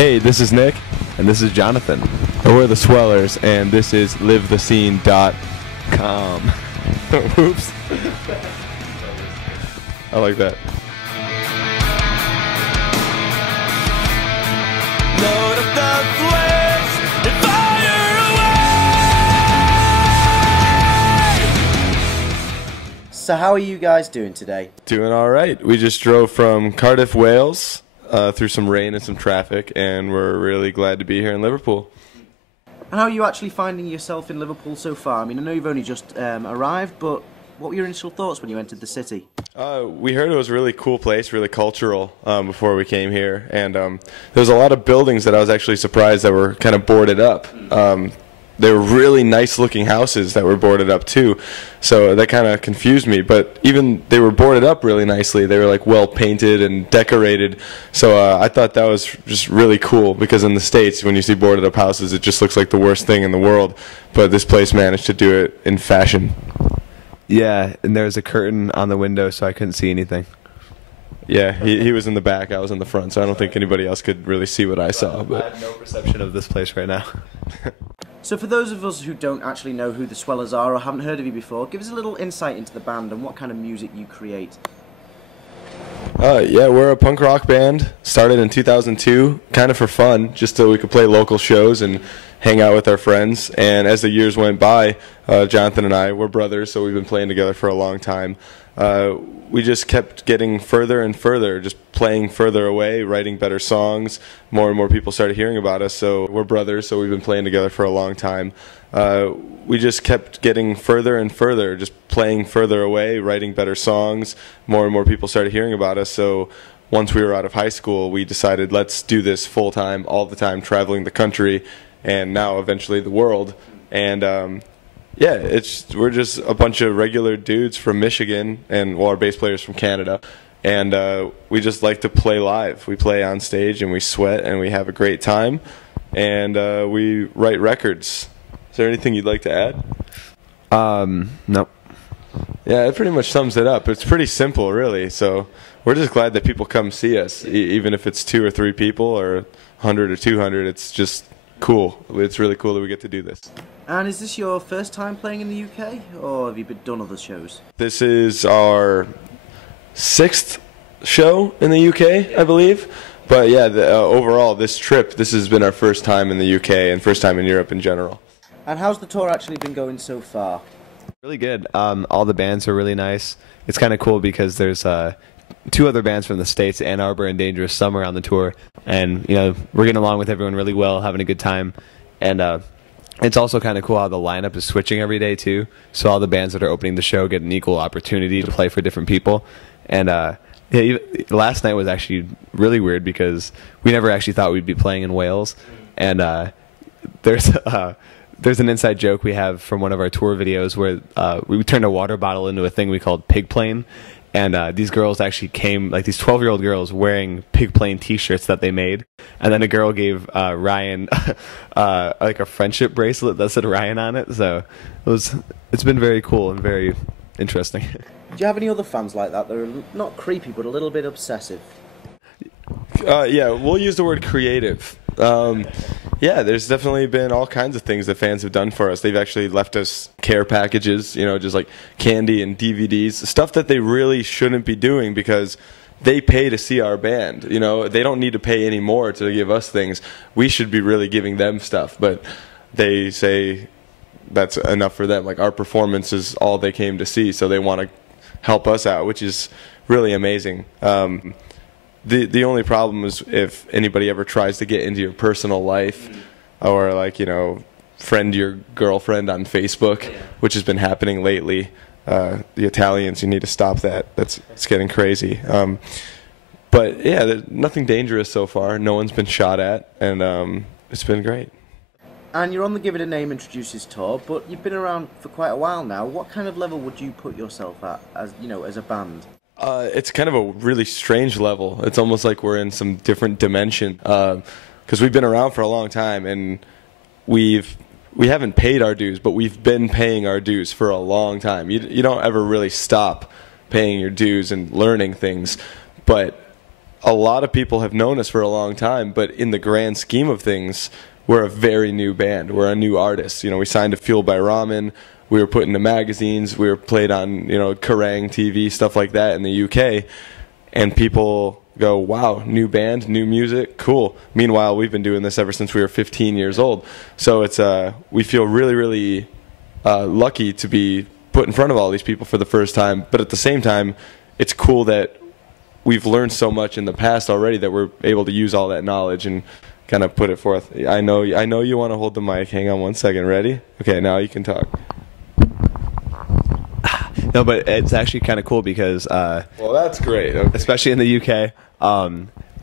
Hey, this is Nick, And this is Jonathan. and we're the Swellers, and this is LiveTheScene.com. Oops. I like that. Load up the flames and fire away! So how are you guys doing today? Doing all right. We just drove from Cardiff, Wales, through some rain and some traffic, and we're really glad to be here in Liverpool. And how are you actually finding yourself in Liverpool so far? I mean, I know you've only just arrived, but what were your initial thoughts when you entered the city? We heard it was a really cool place, really cultural, before we came here, and there was a lot of buildings that I was actually surprised that were kind of boarded up. They were really nice-looking houses that were boarded up too, so that kind of confused me. But even they were boarded up really nicely. They were like well painted and decorated, so I thought that was just really cool. Because in the States, when you see boarded up houses, it just looks like the worst thing in the world. But this place managed to do it in fashion. Yeah, and there was a curtain on the window, so I couldn't see anything. Yeah, he was in the back, I was in the front, so I don't think anybody else could really see what I saw. I But have no perception of this place right now. So for those of us who don't actually know who the Swellers are or haven't heard of you before, give us a little insight into the band and what kind of music you create. Yeah, we're a punk rock band, started in 2002, kind of for fun, just so we could play local shows and hang out with our friends. And as the years went by, Jonathan and I, we're brothers, so we've been playing together for a long time. We just kept getting further and further, just playing further away, writing better songs. More and more people started hearing about us, so we're brothers, so we've been playing together for a long time. We just kept getting further and further, just playing further away, writing better songs. More and more people started hearing about us, so once we were out of high school, we decided, let's do this full-time, all the time, traveling the country, and now eventually the world. And yeah, we're just a bunch of regular dudes from Michigan, and well, our bass player's from Canada, and we just like to play live. We play on stage, and we sweat, and we have a great time, and we write records. Is there anything you'd like to add? Nope. Yeah, it pretty much sums it up. It's pretty simple, really, so we're just glad that people come see us, even if it's 2 or 3 people, or 100 or 200. It's just cool. It's really cool that we get to do this. And is this your first time playing in the UK, or have you done other shows? This is our 6th show in the UK, I believe. But yeah, overall, this has been our first time in the UK and first time in Europe in general. And how's the tour actually been going so far? Really good. All the bands are really nice. It's kind of cool because there's 2 other bands from the States, Ann Arbor and Dangerous Summer, on the tour. And, you know, we're getting along with everyone really well, having a good time. And it's also kind of cool how the lineup is switching every day, too. So all the bands that are opening the show get an equal opportunity to play for different people. And yeah, last night was actually really weird because we never actually thought we'd be playing in Wales. And there's an inside joke we have from one of our tour videos where we turned a water bottle into a thing we called Pig Plane. And these girls actually came, like these 12-year-old girls wearing Pig Plane t-shirts that they made. And then a girl gave Ryan like a friendship bracelet that said Ryan on it. So it's been very cool and very interesting. Do you have any other fans like that are not creepy but a little bit obsessive? Yeah, we'll use the word creative. Yeah, there's definitely been all kinds of things that fans have done for us. They've actually left us care packages, you know, just like candy and DVDs, stuff that they really shouldn't be doing because they pay to see our band. You know, they don't need to pay any more to give us things. We should be really giving them stuff, but they say that's enough for them. Like, our performance is all they came to see, so they want to help us out, which is really amazing. The only problem is if anybody ever tries to get into your personal life or, like, you know, friend your girlfriend on Facebook, which has been happening lately. The Italians, you need to stop that. It's getting crazy. But yeah, there's nothing dangerous so far. No one's been shot at, and it's been great. And you're on the Give It a Name Introduces tour, but you've been around for quite a while now. What kind of level would you put yourself at, as you know, as a band? It's kind of a really strange level. It's almost like we're in some different dimension because we've been around for a long time, and we haven't paid our dues, but we've been paying our dues for a long time. You don't ever really stop paying your dues and learning things, but a lot of people have known us for a long time, but in the grand scheme of things, we're a very new band. We're a new artist. You know, we signed to Fueled by Ramen. We were put into magazines. We were played on, you know, Kerrang TV, stuff like that in the UK. And people go, wow, new band, new music, cool. Meanwhile, we've been doing this ever since we were 15 years old. So it's we feel really, really lucky to be put in front of all these people for the first time. But at the same time, it's cool that we've learned so much in the past already that we're able to use all that knowledge and kind of put it forth. I know you want to hold the mic. Hang on one second. Ready? Okay, now you can talk. No, but it's actually kind of cool because well, that's great. Okay. Especially in the UK,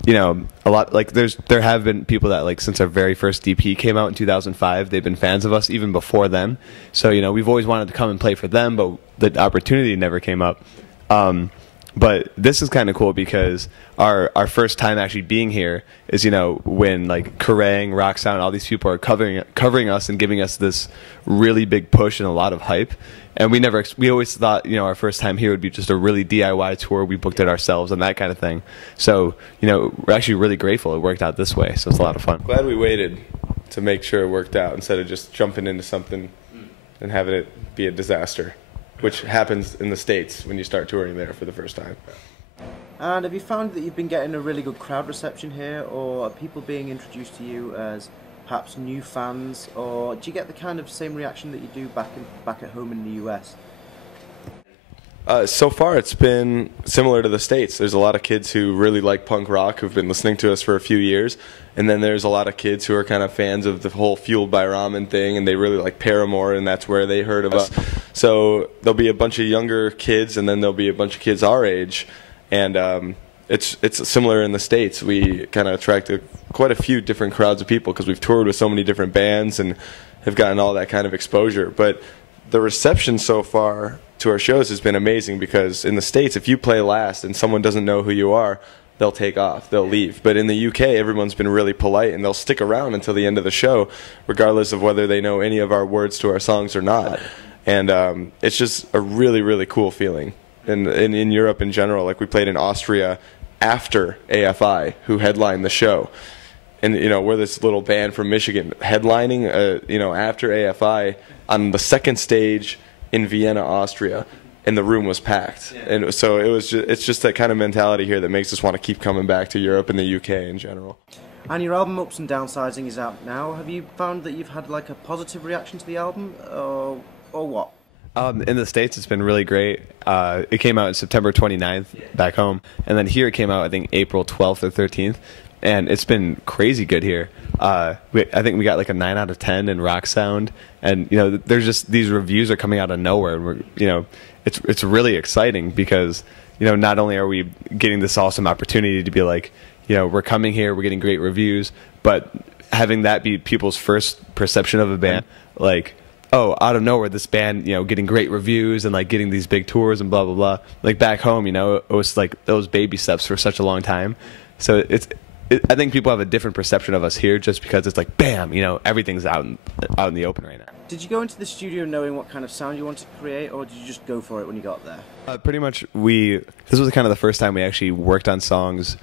you know, a lot like there have been people that like since our very first EP came out in 2005, they've been fans of us even before then. So, you know, we've always wanted to come and play for them, but the opportunity never came up. But this is kind of cool because our first time actually being here is, you know, when like Kerrang, Rock Sound, all these people are covering us and giving us this really big push and a lot of hype. And we always thought, you know, our first time here would be just a really DIY tour. We booked it ourselves and that kind of thing. So, you know, we're actually really grateful it worked out this way. So it's a lot of fun. Glad we waited to make sure it worked out instead of just jumping into something and having it be a disaster, which happens in the States when you start touring there for the first time. And have you found that you've been getting a really good crowd reception here, or are people being introduced to you as perhaps new fans, or do you get the kind of same reaction that you do back at home in the US? So far, it's been similar to the States. There's a lot of kids who really like punk rock who've been listening to us for a few years, and then there's a lot of kids who are kind of fans of the whole Fueled by Ramen thing, and they really like Paramore, and that's where they heard of us. So there'll be a bunch of younger kids, and then there'll be a bunch of kids our age, and it's similar in the States. We kind of attract quite a few different crowds of people because we've toured with so many different bands and have gotten all that kind of exposure. But the reception so far to our shows has been amazing because in the States, if you play last and someone doesn't know who you are, they'll take off, they'll leave. But in the UK, everyone's been really polite and they'll stick around until the end of the show, regardless of whether they know any of our words to our songs or not. And it's just a really, really cool feeling. And in Europe in general, like we played in Austria after AFI, who headlined the show. And, you know, we're this little band from Michigan headlining, you know, after AFI on the second stage in Vienna, Austria, and the room was packed. Yeah. And so it's just that kind of mentality here that makes us want to keep coming back to Europe and the UK in general. And your album Ups and Downsizing is out now. Have you found that you've had like a positive reaction to the album, or what? In the States, it's been really great. It came out on September 29th back home, and then here it came out, I think, April 12th or 13th, and it's been crazy good here. I think we got like a 9 out of 10 in Rock Sound, and you know, there's just these reviews are coming out of nowhere, and we're, you know, it's really exciting because, you know, not only are we getting this awesome opportunity to be like, you know, we're coming here, we're getting great reviews, but having that be people's first perception of a band, like, oh, out of nowhere, this band, you know, getting great reviews and like getting these big tours and blah blah blah. Like back home, you know, it was like those baby steps for such a long time. So I think people have a different perception of us here just because it's like, bam, you know, everything's out in the open right now. Did you go into the studio knowing what kind of sound you wanted to create, or did you just go for it when you got there? Pretty much, this was kind of the first time we actually worked on songs,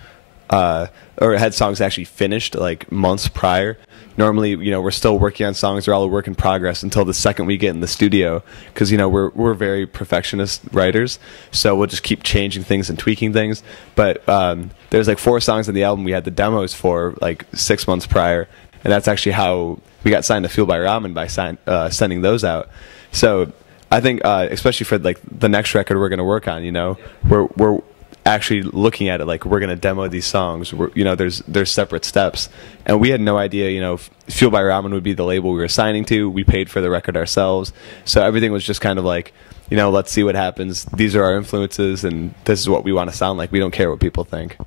or had songs actually finished like months prior. Normally, you know, we're still working on songs; they're all a work in progress until the second we get in the studio, because you know we're very perfectionist writers, so we'll just keep changing things and tweaking things. But there's like 4 songs on the album we had the demos for like 6 months prior, and that's actually how we got signed to Fueled by Ramen by sending those out. So I think, especially for like the next record we're going to work on, you know, we're actually looking at it like we're going to demo these songs. You know, there's separate steps, and we had no idea, you know, Fueled by Ramen would be the label we were signing to. We paid for the record ourselves, so everything was just kind of like, you know, let's see what happens. These are our influences, and this is what we want to sound like. We don't care what people think.